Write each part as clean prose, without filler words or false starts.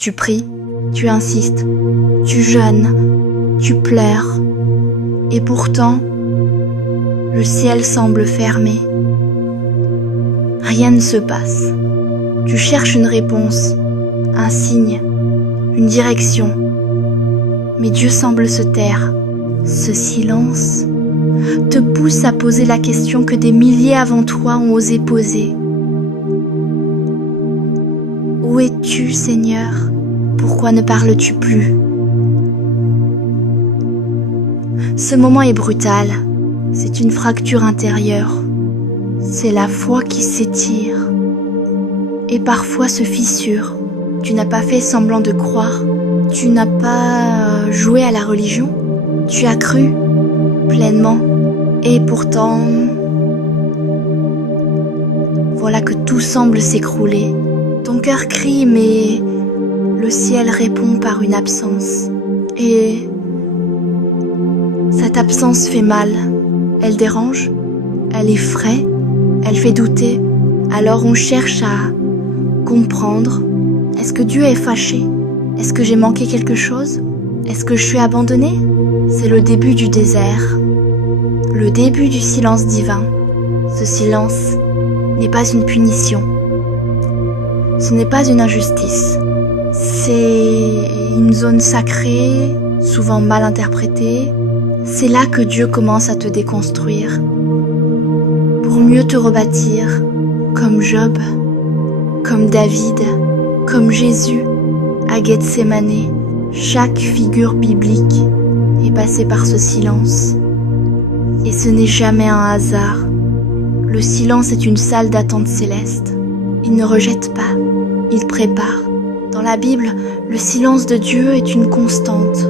Tu pries, tu insistes, tu jeûnes, tu pleures. Et pourtant, le ciel semble fermé. Rien ne se passe. Tu cherches une réponse, un signe, une direction. Mais Dieu semble se taire. Ce silence te pousse à poser la question que des milliers avant toi ont osé poser. Où es-tu, Seigneur? Pourquoi ne parles-tu plus? Ce moment est brutal. C'est une fracture intérieure. C'est la foi qui s'étire et parfois se fissure. Tu n'as pas fait semblant de croire. Tu n'as pas joué à la religion. Tu as cru pleinement. Et pourtant, voilà que tout semble s'écrouler. Ton cœur crie, mais le ciel répond par une absence. Et cette absence fait mal. Elle dérange, elle effraie, elle fait douter. Alors on cherche à comprendre. Est-ce que Dieu est fâché? Est-ce que j'ai manqué quelque chose? Est-ce que je suis abandonnée? C'est le début du désert, le début du silence divin. Ce silence n'est pas une punition. Ce n'est pas une injustice. C'est une zone sacrée, souvent mal interprétée. C'est là que Dieu commence à te déconstruire pour mieux te rebâtir, comme Job, comme David, comme Jésus à Gethsémane. Chaque figure biblique est passée par ce silence. Et ce n'est jamais un hasard. Le silence est une salle d'attente céleste. Il ne rejette pas, il prépare. Dans la Bible, le silence de Dieu est une constante.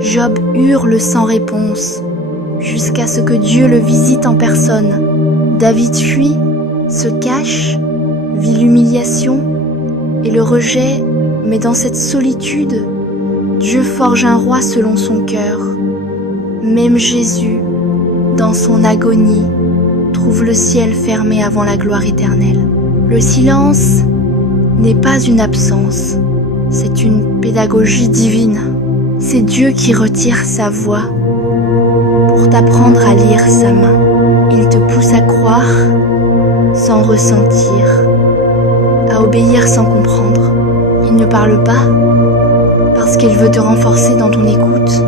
Job hurle sans réponse, jusqu'à ce que Dieu le visite en personne. David fuit, se cache, vit l'humiliation et le rejet, mais dans cette solitude, Dieu forge un roi selon son cœur. Même Jésus, dans son agonie, trouve le ciel fermé avant la gloire éternelle. Le silence n'est pas une absence, c'est une pédagogie divine. C'est Dieu qui retire sa voix pour t'apprendre à lire sa main. Il te pousse à croire sans ressentir, à obéir sans comprendre. Il ne parle pas parce qu'il veut te renforcer dans ton écoute.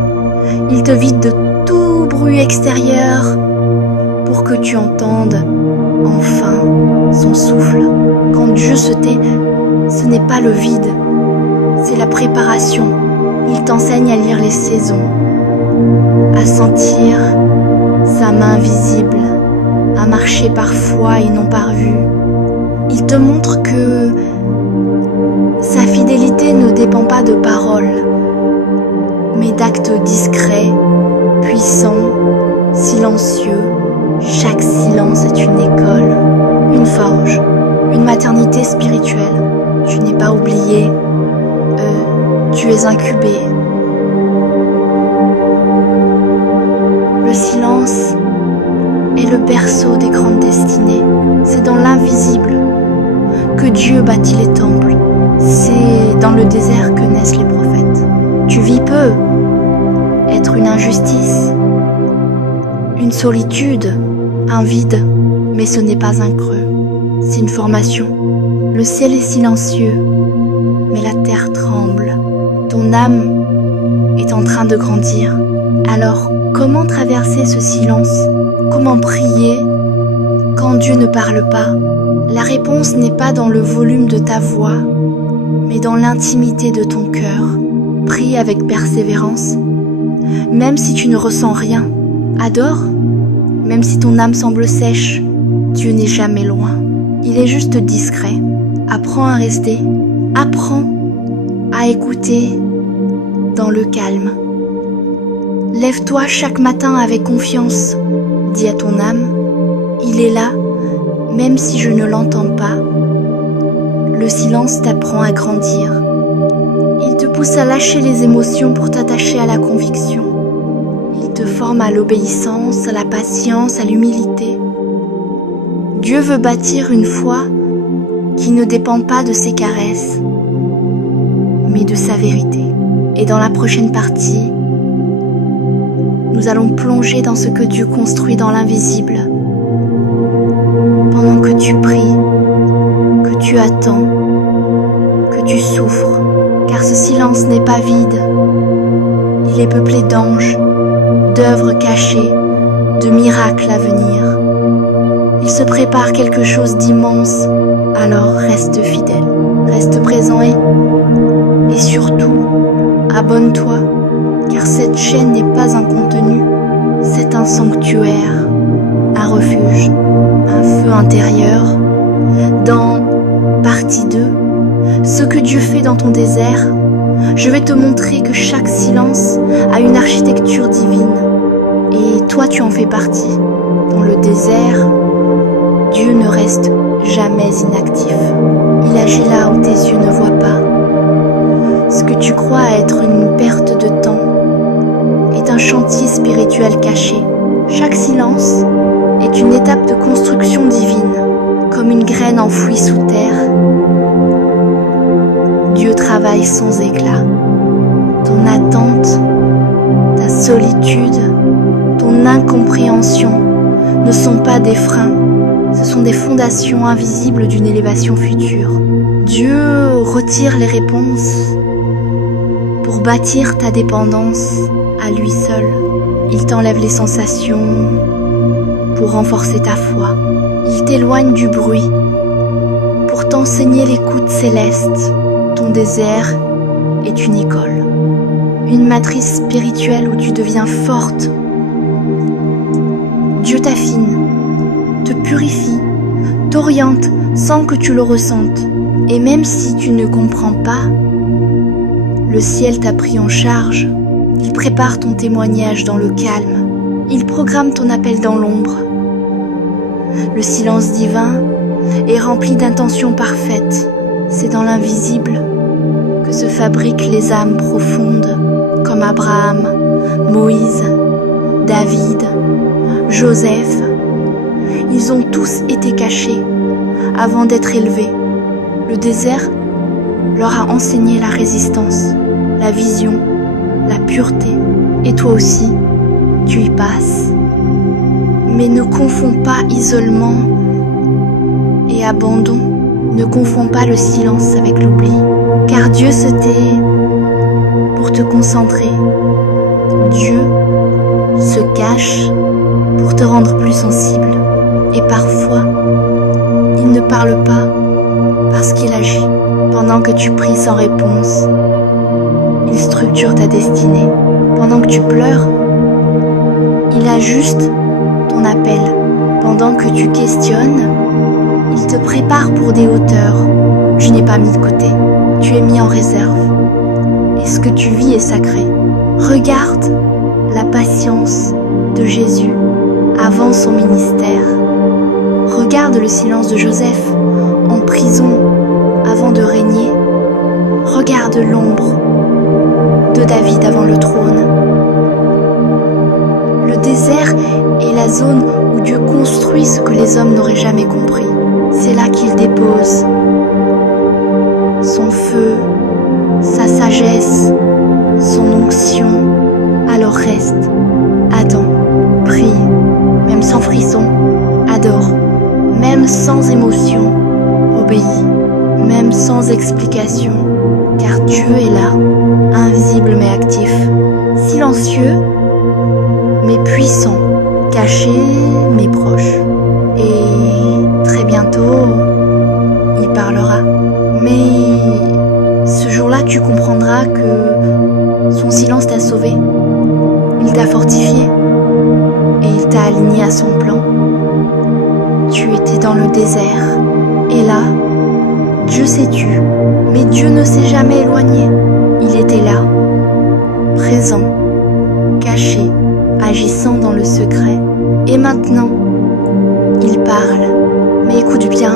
Il te vide de tout bruit extérieur pour que tu entendes enfin son souffle. Quand Dieu se tait, ce n'est pas le vide, c'est la préparation. Il t'enseigne à lire les saisons, à sentir sa main visible, à marcher par foi et non par vue. Il te montre que sa fidélité ne dépend pas de paroles, mais d'actes discrets, puissants, silencieux. Chaque silence est une école, une forge, une maternité spirituelle. Tu n'es pas oublié, tu es incubé. Le silence est le berceau des grandes destinées. C'est dans l'invisible que Dieu bâtit les temples. C'est dans le désert que naissent les prophètes. Tu vis peu être une injustice, une solitude, un vide, mais ce n'est pas un creux, c'est une formation. Le ciel est silencieux, mais la terre tremble. Ton âme est en train de grandir. Alors, comment traverser ce silence? Comment prier quand Dieu ne parle pas? La réponse n'est pas dans le volume de ta voix, mais dans l'intimité de ton cœur. Prie avec persévérance, même si tu ne ressens rien. Adore, même si ton âme semble sèche. Dieu n'est jamais loin, il est juste discret. Apprends à rester, apprends à écouter dans le calme. Lève-toi chaque matin avec confiance. Dis à ton âme, il est là, même si je ne l'entends pas. Le silence t'apprend à grandir. Il te pousse à lâcher les émotions pour t'attacher à la conviction. Il te forme à l'obéissance, à la patience, à l'humilité. Dieu veut bâtir une foi qui ne dépend pas de ses caresses, mais de sa vérité. Et dans la prochaine partie, nous allons plonger dans ce que Dieu construit dans l'invisible. Pendant que tu pries, que tu attends, que tu souffres, car ce silence n'est pas vide. Il est peuplé d'anges, d'œuvres cachées, de miracles à venir. Il se prépare quelque chose d'immense, alors reste fidèle, reste présent et surtout, abonne-toi, car cette chaîne n'est pas un contenu, c'est un sanctuaire, un refuge, un feu intérieur. Dans partie 2, ce que Dieu fait dans ton désert, je vais te montrer que chaque silence a une architecture divine. Et toi, tu en fais partie. Dans le désert, Dieu ne reste jamais inactif. Il agit là où tes yeux ne voient pas. Ce que tu crois être une perte de temps est un chantier spirituel caché. Chaque silence est une étape de construction divine, comme une graine enfouie sous terre. Dieu travaille sans éclat. Ton attente, ta solitude, ton incompréhension ne sont pas des freins, ce sont des fondations invisibles d'une élévation future. Dieu retire les réponses pour bâtir ta dépendance à lui seul. Il t'enlève les sensations pour renforcer ta foi. Il t'éloigne du bruit pour t'enseigner l'écoute céleste. Ton désert est une école, une matrice spirituelle où tu deviens forte. Dieu t'affine, te purifie, t'oriente sans que tu le ressentes. Et même si tu ne comprends pas, le ciel t'a pris en charge. Il prépare ton témoignage dans le calme. Il programme ton appel dans l'ombre. Le silence divin est rempli d'intentions parfaites. C'est dans l'invisible que se fabriquent les âmes profondes, comme Abraham, Moïse, David, Joseph. Ils ont tous été cachés avant d'être élevés. Le désert leur a enseigné la résistance, la vision, la pureté. Et toi aussi, tu y passes. Mais ne confonds pas isolement et abandon. Ne confonds pas le silence avec l'oubli. Car Dieu se tait pour te concentrer. Dieu se cache pour te rendre plus sensible. Et parfois, il ne parle pas parce qu'il agit. Pendant que tu pries sans réponse, il structure ta destinée. Pendant que tu pleures, il ajuste ton appel. Pendant que tu questionnes, il te prépare pour des hauteurs. Tu n'es pas mis de côté, tu es mis en réserve. Et ce que tu vis est sacré. Regarde la patience de Jésus avant son ministère. Regarde le silence de Joseph en prison avant de régner. Regarde l'ombre de David avant le trône. Le désert est la zone où Dieu construit ce que les hommes n'auraient jamais compris. C'est là qu'il dépose son feu, sa sagesse, son onction. Alors reste, attends, prie, même sans frisson, adore, même sans émotion, obéis, même sans explication, car Dieu est là, invisible mais actif, silencieux mais puissant, caché mais proche. Et très bientôt, il parlera. Mais ce jour-là, tu comprendras que son silence t'a sauvé. Il t'a fortifié et il t'a aligné à son plan. Tu étais dans le désert et là, Dieu s'est tu, mais Dieu ne s'est jamais éloigné. Il était là, présent, caché, agissant dans le secret. Et maintenant, il parle. Mais écoute bien,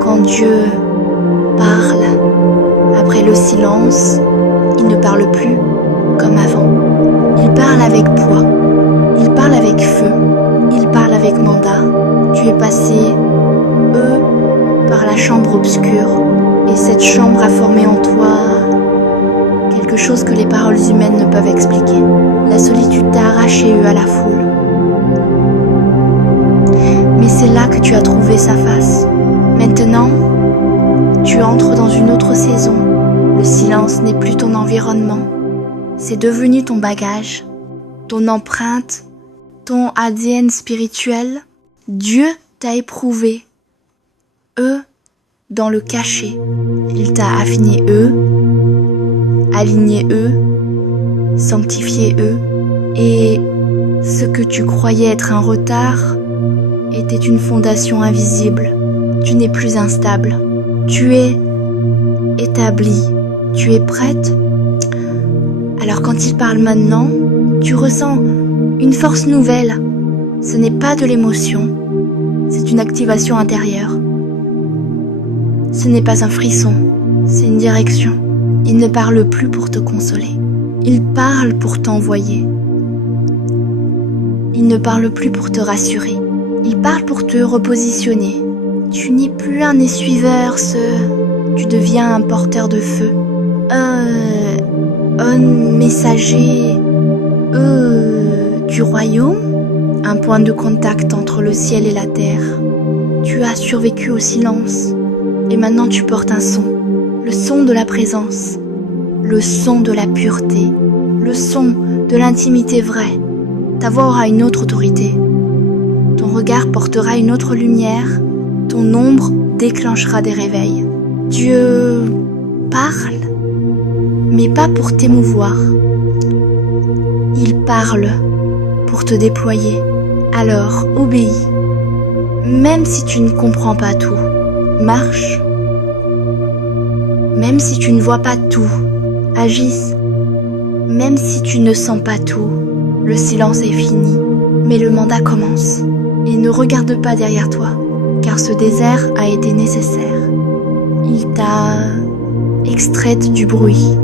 quand Dieu parle, après le silence, il ne parle plus comme avant. Il parle avec poids, il parle avec feu, il parle avec mandat. Tu es passé, par la chambre obscure. Et cette chambre a formé en toi chose que les paroles humaines ne peuvent expliquer. La solitude t'a arraché à la foule. Mais c'est là que tu as trouvé sa face. Maintenant, tu entres dans une autre saison. Le silence n'est plus ton environnement. C'est devenu ton bagage, ton empreinte, ton ADN spirituel. Dieu t'a éprouvé. Eux, dans le cachet. Il t'a affiné eux, aligné eux, sanctifié eux. Et ce que tu croyais être un retard était une fondation invisible. Tu n'es plus instable. Tu es établie. Tu es prête. Alors quand il parle maintenant, tu ressens une force nouvelle. Ce n'est pas de l'émotion, c'est une activation intérieure. Ce n'est pas un frisson, c'est une direction. Il ne parle plus pour te consoler. Il parle pour t'envoyer. Il ne parle plus pour te rassurer. Il parle pour te repositionner. Tu n'es plus un essuie-verse, tu deviens un porteur de feu. Un messager du royaume, un point de contact entre le ciel et la terre. Tu as survécu au silence et maintenant tu portes un son, le son de la présence, le son de la pureté, le son de l'intimité vraie. Ta voix aura une autre autorité, ton regard portera une autre lumière, ton ombre déclenchera des réveils. Dieu parle, mais pas pour t'émouvoir. Il parle pour te déployer. Alors, obéis. Même si tu ne comprends pas tout, marche. Même si tu ne vois pas tout, agisse. Même si tu ne sens pas tout, le silence est fini. Mais le mandat commence. Et ne regarde pas derrière toi, car ce désert a été nécessaire. Il t'a extraite du bruit.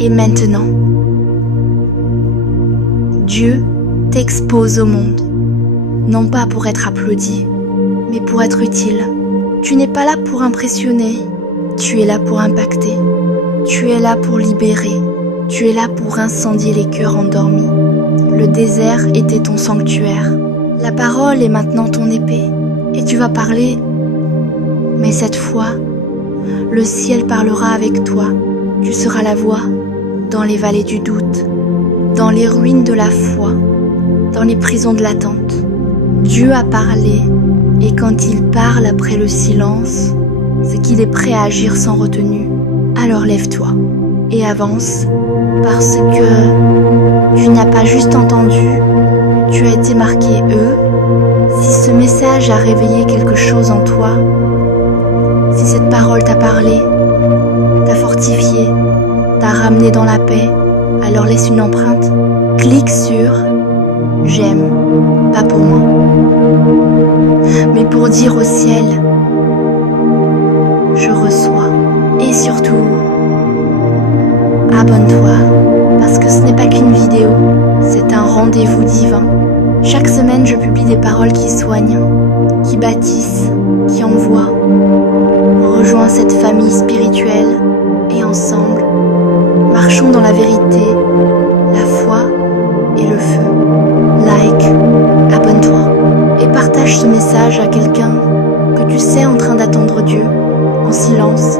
Et maintenant, Dieu t'expose au monde, non pas pour être applaudi, mais pour être utile. Tu n'es pas là pour impressionner, tu es là pour impacter. Tu es là pour libérer, tu es là pour incendier les cœurs endormis. Le désert était ton sanctuaire. La parole est maintenant ton épée, et tu vas parler. Mais cette fois, le ciel parlera avec toi. Tu seras la voix dans les vallées du doute, dans les ruines de la foi, dans les prisons de l'attente. Dieu a parlé, et quand il parle après le silence, c'est qu'il est prêt à agir sans retenue. Alors lève-toi et avance, parce que tu n'as pas juste entendu, tu as été marqué eux. Si ce message a réveillé quelque chose en toi, si cette parole t'a parlé, t'a fortifié, t'a ramené dans la paix, alors laisse une empreinte. Clique sur « J'aime », pas pour moi, mais pour dire au ciel « Je reçois ». Et surtout, abonne-toi, parce que ce n'est pas qu'une vidéo, c'est un rendez-vous divin. Chaque semaine, je publie des paroles qui soignent, qui bâtissent, qui envoient. Rejoins cette famille spirituelle et ensemble, marchons dans la vérité, la foi et le feu. Like, abonne-toi et partage ce message à quelqu'un que tu sais en train d'attendre Dieu, en silence,